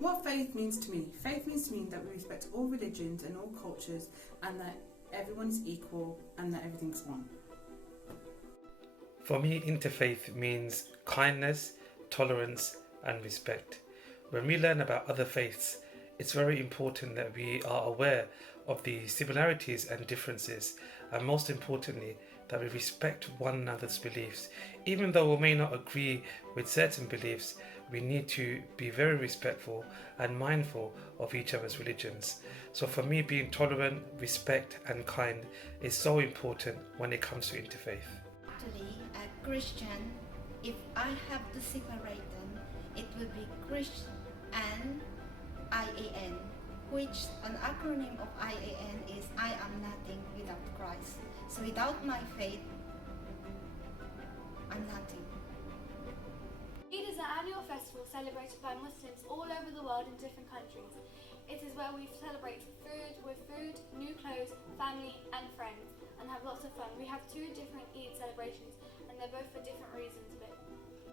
What faith means to me? Faith means to me that we respect all religions and all cultures, and that everyone is equal and that everything's one. For me, interfaith means kindness, tolerance, and respect. When we learn about other faiths, it's very important that we are aware of the similarities and differences, and most importantly, that we respect one another's beliefs. Even though we may not agree with certain beliefs, we need to be very respectful and mindful of each other's religions. So for me, being tolerant, respect, and kind is so important when it comes to interfaith. Actually, a Christian, if I have to separate them, it would be Christian and IAN, which an acronym of IAN is I am nothing without Christ. So without my faith, I'm nothing. Eid is an annual festival celebrated by Muslims all over the world in different countries. It is where we celebrate with food, new clothes, family and friends, and have lots of fun. We have 2 different Eid celebrations, and they're both for different reasons of it.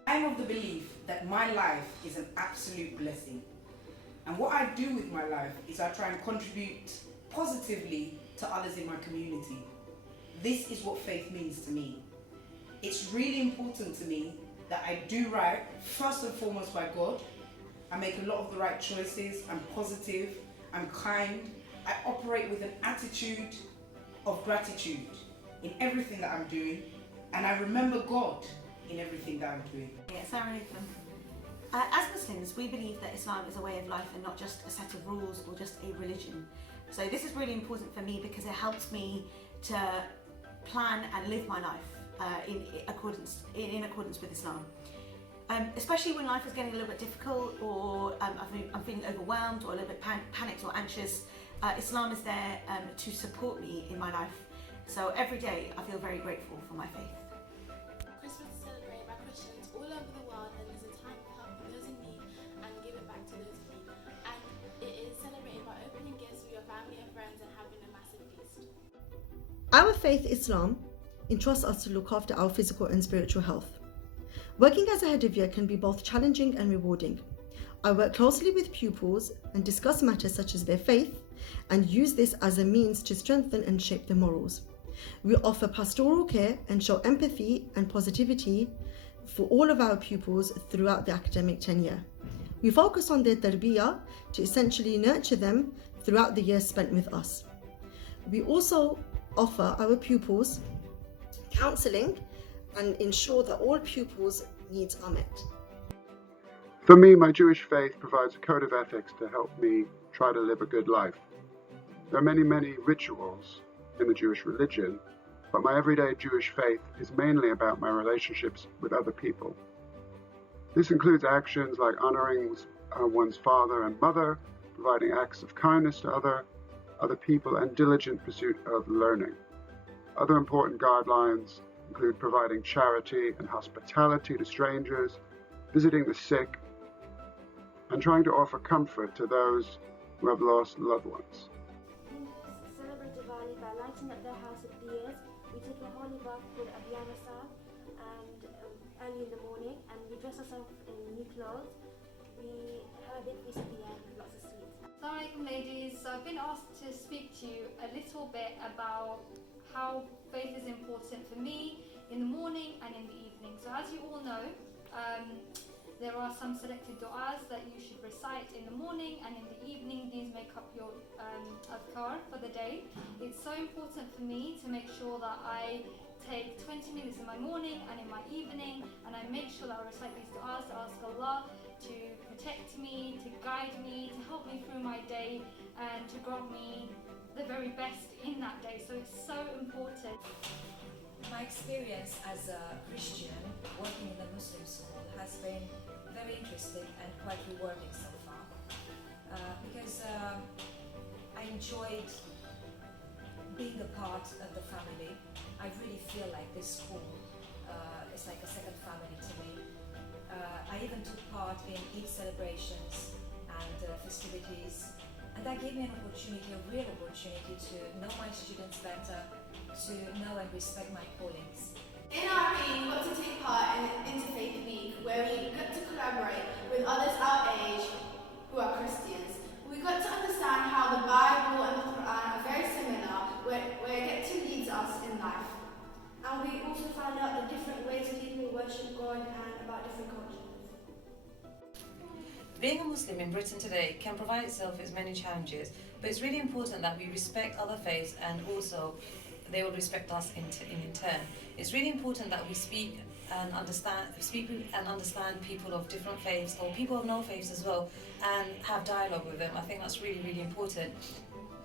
I'm of the belief that my life is an absolute blessing. And what I do with my life is I try and contribute positively to others in my community. This is what faith means to me. It's really important to me that I do right, first and foremost by God. I make a lot of the right choices, I'm positive, I'm kind, I operate with an attitude of gratitude in everything that I'm doing, and I remember God in everything that I'm doing. As Muslims, we believe that Islam is a way of life and not just a set of rules or just a religion. So this is really important for me because it helps me to plan and live my life in accordance with Islam. Especially when life is getting a little bit difficult, or I'm feeling overwhelmed or a little bit panicked or anxious, Islam is there to support me in my life. So every day I feel very grateful for my faith. Christmas is celebrated by Christians all over the world, and is a time to help those in need and give it back to those in need. And it is celebrated by opening gifts with your family and friends and having a massive feast. Our faith, Islam, entrusts us to look after our physical and spiritual health. Working as a headaviyah can be both challenging and rewarding. I work closely with pupils and discuss matters such as their faith and use this as a means to strengthen and shape their morals. We offer pastoral care and show empathy and positivity for all of our pupils throughout the academic tenure. We focus on their tarbiyah to essentially nurture them throughout the years spent with us. We also offer our pupils counselling and ensure that all pupils' needs are met. For me, my Jewish faith provides a code of ethics to help me try to live a good life. There are many, many rituals in the Jewish religion, but my everyday Jewish faith is mainly about my relationships with other people. This includes actions like honoring one's father and mother, providing acts of kindness to other people, and diligent pursuit of learning. Other important guidelines include providing charity and hospitality to strangers, visiting the sick, and trying to offer comfort to those who have lost loved ones. Hindus celebrate Diwali by lighting up their house with diyas. We take a holy bath called Abhyamasa and early in the morning, and we dress ourselves in new clothes. We have a big feast at the end with lots of sweets. Assalamu alaikum ladies, so I've been asked to speak to you a little bit about how faith is important for me in the morning and in the evening. So as you all know, there are some selected du'as that you should recite in the morning and in the evening. These make up your adhkar for the day. It's so important for me to make sure that I take 20 minutes in my morning and in my evening, and I make sure that I recite these du'as to ask Allah to protect me, to guide me, to help me through my day, and to grant me the very best in that day. So it's so important. My experience as a Christian working in a Muslim school has been very interesting and quite rewarding so far, because I enjoyed being a part of the family. I really feel like this school is like a second family to me. I even took part in Eid celebrations and festivities, and that gave me an opportunity, a real opportunity, to know my students better, to know and respect my callings. In our we got to take part in an Interfaith week where we got to collaborate with others our age who are Christians. Being a Muslim in Britain today can provide itself with many challenges, but it's really important that we respect other faiths and also they will respect us in turn. It's really important that we speak and understand people of different faiths or people of no faiths as well and have dialogue with them. I think that's really, really important.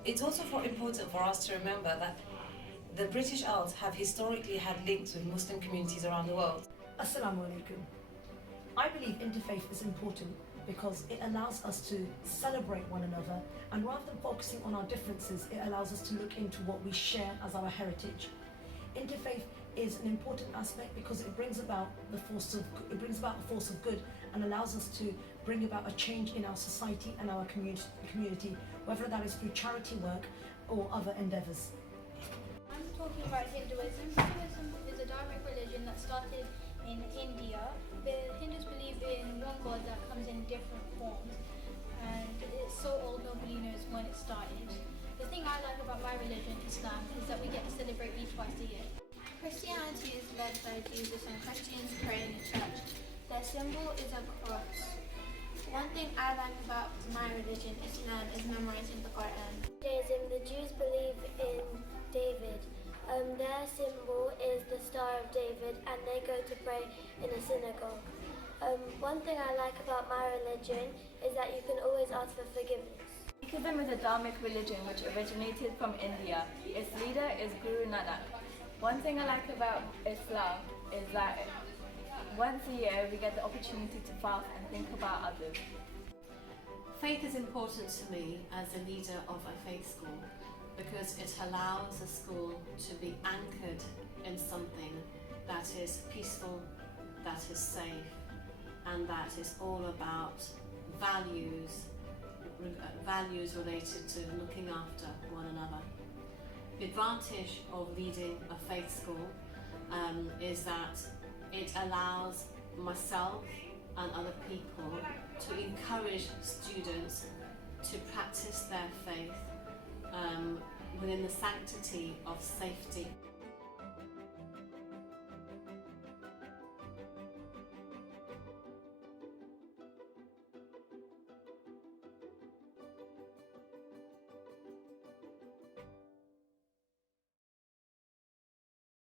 It's also important for us to remember that the British Isles have historically had links with Muslim communities around the world. Assalamu alaikum. I believe interfaith is important because it allows us to celebrate one another, and rather than focusing on our differences, it allows us to look into what we share as our heritage. Interfaith is an important aspect because it brings about the force of good and allows us to bring about a change in our society and our community, whether that is through charity work or other endeavours. I'm talking about Hinduism. Hinduism is a direct religion that started in India. The Hindus believe in one God that comes in different forms, and it's so old nobody knows when it started. The thing I like about my religion, Islam, is that we get to celebrate Eid twice a year. Christianity is led by Jesus, and Christians pray in the church. Their symbol is a cross. One thing I like about my religion, Islam, is memorizing the Quran. Judaism, the Jews believe in David. Their symbol is the Star of David, and they go to pray in a synagogue. One thing I like about my religion is that you can always ask for forgiveness. Sikhism is a Dharmic religion which originated from India. Its leader is Guru Nanak. One thing I like about Islam is that once a year we get the opportunity to fast and think about others. Faith is important to me as a leader of a faith school because it allows a school to be anchored in something that is peaceful, that is safe, and that is all about values related to looking after one another. The advantage of leading a faith school is that it allows myself and other people to encourage students to practice their faith within the sanctity of safety.